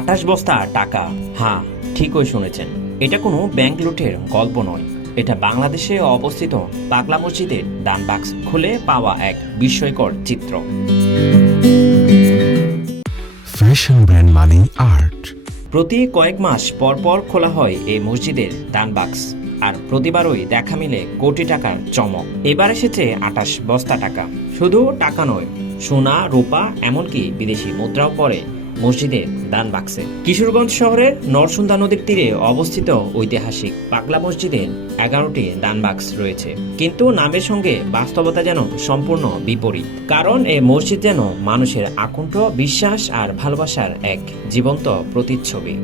28 বস্তা টাকা। হ্যাঁ, ঠিকই শুনেছেন। এটা কোনো ব্যাংক লুটের গল্প নয়। এটা বাংলাদেশে অবস্থিত পাগলা মসজিদের দান বাক্স খুলে পাওয়া এক বিস্ময়কর চিত্র। ফ্যাশন ব্র্যান্ড মানে আর্ট। প্রতি কয়েক মাস পর পর খোলা হয় এই মসজিদের দান বাক্স, আর প্রতিবারই দেখা মিলে কোটি টাকার চমক। এবার এসেছে 28 বস্তা টাকা। শুধু টাকা নয়, সোনা, রূপা, এমনকি বিদেশি মুদ্রাও পড়ে মসজিদের দান বাক্সে। কিশোরগঞ্জ শহরের নরসুন্দা নদীর তীরে অবস্থিত ঐতিহাসিক পাগলা মসজিদে 11টি দান বাক্স রয়েছে, কিন্তু নামের সঙ্গে বাস্তবতা যেন সম্পূর্ণ বিপরীত। কারণ এই মসজিদ যেন মানুষের আকণ্ঠ বিশ্বাস আর ভালোবাসার এক জীবন্ত প্রতিচ্ছবি।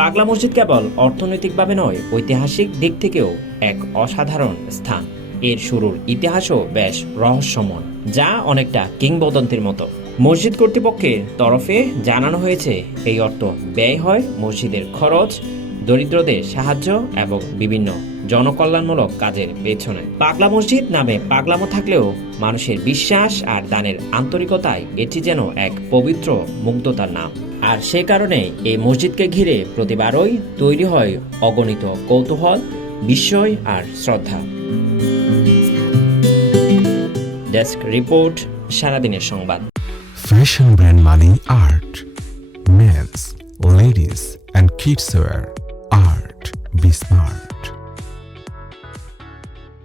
পাগলা মসজিদ কেবল অর্থনৈতিকভাবে নয়, ঐতিহাসিক দিক থেকেও এক অসাধারণ স্থান। এর শুরুর ইতিহাসও বেশ রহস্যময়, যা অনেকটা কিংবদন্তির মতো। মসজিদ কর্তৃপক্ষের তরফে জানানো হয়েছে এই অর্থ ব্যয় হয় মসজিদের খরচ, দরিদ্রদের সাহায্য এবং বিভিন্ন জনকল্যাণমূলক কাজের পেছনে। পাগলা মসজিদ নামে পাগলামো থাকলেও মানুষের বিশ্বাস আর দানের আন্তরিকতায় এটি যেন এক পবিত্র মুগ্ধতার নাম। আর সে কারণে এই মসজিদকে ঘিরে প্রতিবারই তৈরি হয় অগণিত কৌতূহল, বিস্ময় আর শ্রদ্ধা। ডেস্ক রিপোর্ট, সারাদিনের সংবাদ। ফ্যাশন ব্র্যান্ড মানে Art. Men's, ladies and kids wear. Art, be smart.